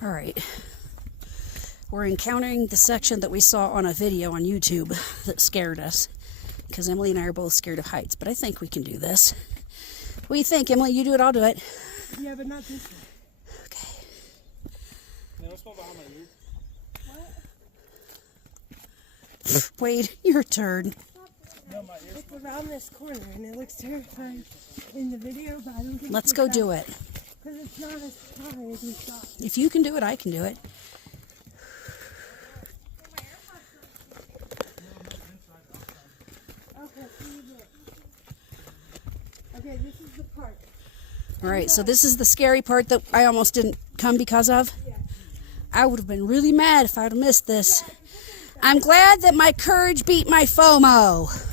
All right. We're encountering the section that we saw on a video on YouTube that scared us. Because Emily and I are both scared of heights. But I think we can do this. What do you think, Emily? You do it, I'll do it. Yeah, but not this one. Okay. No, it's not behind my ear. What? Wade, you're a turd. No, it's around this corner, and it looks terrifying in the video, but I don't think Let's go do it. Because it's not as high as we thought. If you can do it, I can do it. Okay, this is the part. All right, so this is the scary part that I almost didn't come because of. Yeah. I would have been really mad if I would have missed this. I'm glad that my courage beat my FOMO.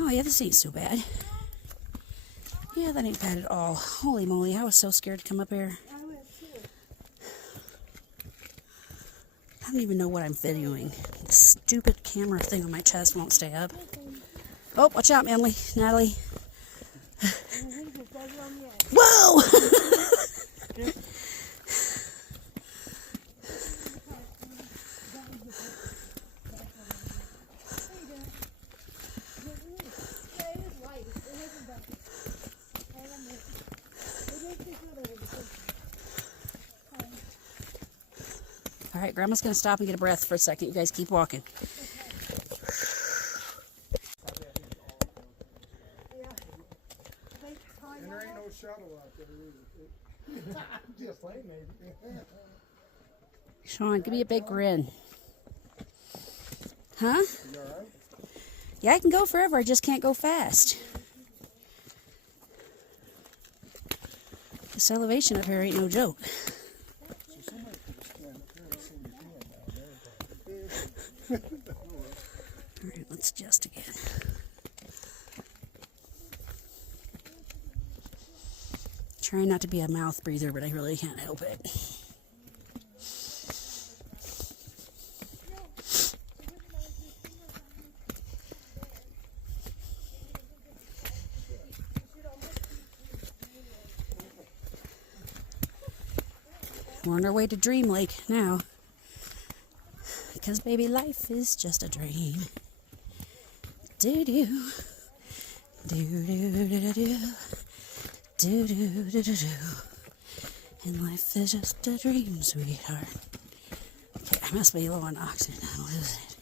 Oh, yeah, this ain't so bad. Yeah, that ain't bad at all. Holy moly, I was so scared to come up here. I went too. I don't even know what I'm videoing. The stupid camera thing on my chest won't stay up. Oh, watch out, Emily, Natalie. Whoa! All right, Grandma's going to stop and get a breath for a second. You guys keep walking. And there ain't no shuttle out there either. Just like maybe. Sean, give me a big grin. Huh? You all right? Yeah, I can go forever. I just can't go fast. This elevation up here ain't no joke. All right, let's adjust again. Trying not to be a mouth breather, but I really can't help it. We're on our way to Dream Lake now. Because baby, life is just a dream. Do-do. Do-do-do-do-do. Do-do-do-do-do. And life is just a dream, sweetheart. Okay, I must be low on oxygen. I'm losing it.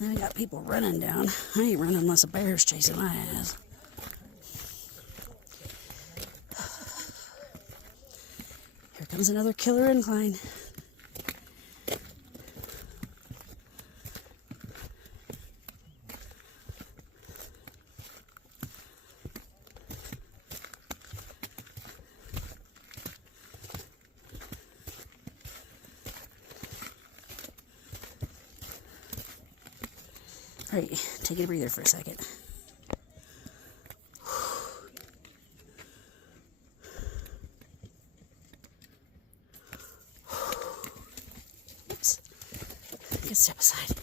Then I got people running down. I ain't running unless a bear's chasing my ass. Here comes another killer incline. All right, take a breather for a second. Oops. Good, step aside.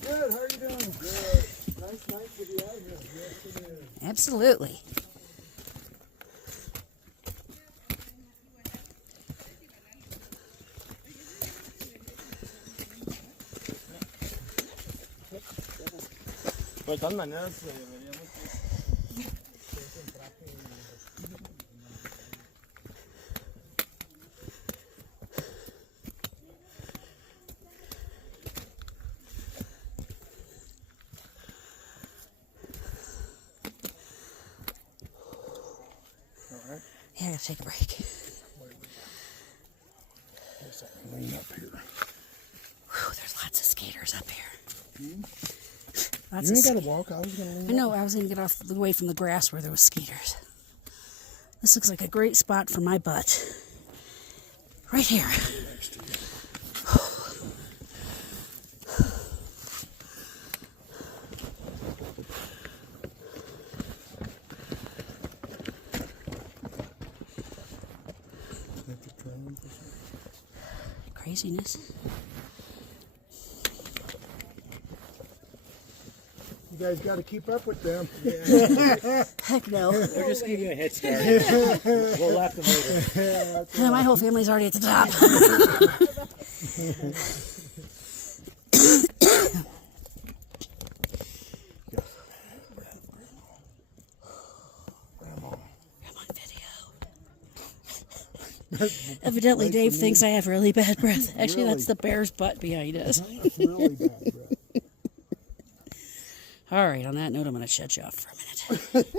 Good, how are you doing? Good. Nice night to be out here. Yes, it is. Absolutely. Pues de todas maneras deberíamos... Yeah, I gotta take a break. Yes, I can lean up here. Whew, there's lots of skaters up here. Lots You of ain't got to walk. I was going to lean I know, I was going to get off away from the grass where there was skaters. This looks like a great spot for my butt. Right here. next to you. craziness. You guys got to keep up with them. Heck no. They'll just give you a head start. We'll laugh them later. Yeah, my whole family's already at the top. I'm on video. Evidently, Dave thinks I have really bad breath. Actually, that's the bear's butt behind us. That's really bad, bro. All right, on that note, I'm going to shut you off for a minute.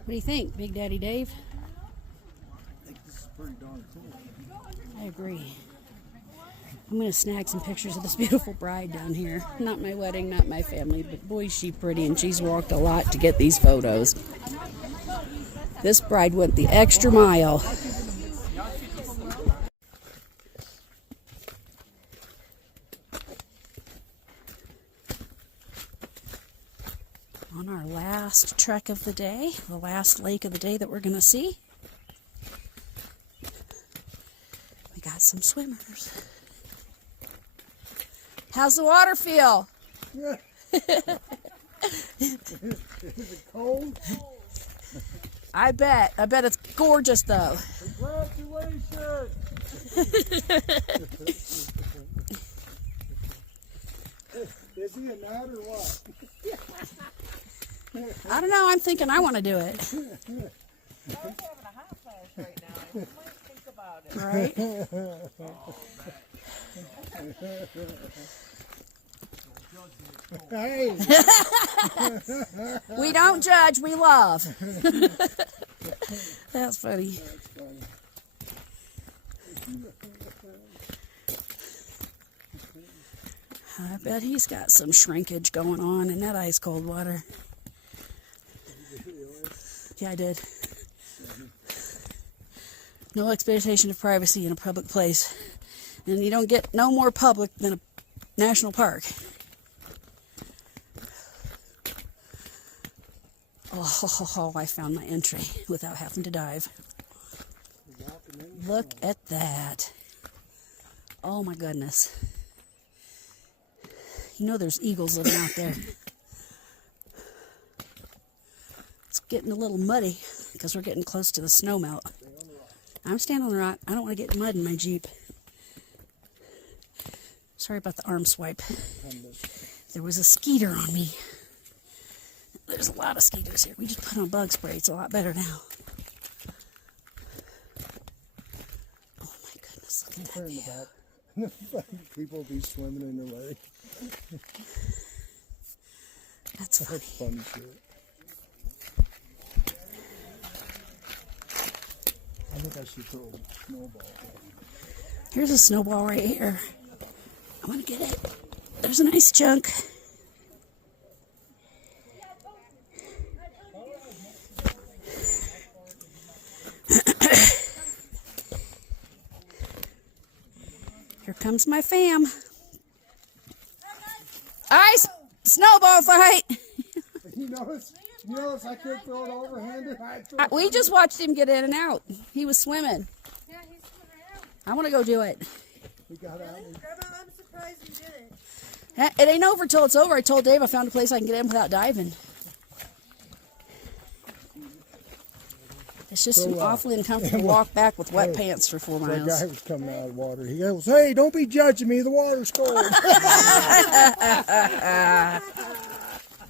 What do you think, Big Daddy Dave? I think this is pretty darn cool. I agree. I'm going to snag some pictures of this beautiful bride down here. Not my wedding, not my family, but boy, is she pretty, and she's walked a lot to get these photos. This bride went the extra mile. On our last trek of the day, the last lake of the day that we're going to see, we got some swimmers. How's the water feel? Yeah. Is it cold? I bet it's gorgeous though. Congratulations! Is he a nut or what? I don't know, I'm thinking I want to do it. I was having a hot flash right now. You might think about it. Right? Hey! We don't judge, we love. That's funny. I bet he's got some shrinkage going on in that ice cold water. Yeah, I did. No expectation of privacy in a public place. And you don't get no more public than a national park. Oh, I found my entry without having to dive. Look at that. Oh my goodness. You know there's eagles living out there. It's getting a little muddy because we're getting close to the snow melt. I'm standing on the rock. I don't want to get mud in my Jeep. Sorry about the arm swipe. There was a skeeter on me. There's a lot of skeeters here. We just put on bug spray. It's a lot better now. Oh my goodness, look at that view. People be swimming in the lake. That's funny. That's funny shit. I think I should throw a snowball. Here's a snowball right here. I'm gonna get it. There's a nice chunk. Here comes my fam. Ice snowball fight. You notice I could throw it overhanded. We just watched him get in and out. He was swimming. Yeah, he's swimming right out. I want to go do it. We got out. Grandma, I'm surprised you did it. It ain't over till it's over. I told Dave I found a place I can get in without diving. It's just an awfully uncomfortable walk back with wet pants for 4 That miles. guy was coming out of the water. He goes, "Hey, don't be judging me. The water's cold."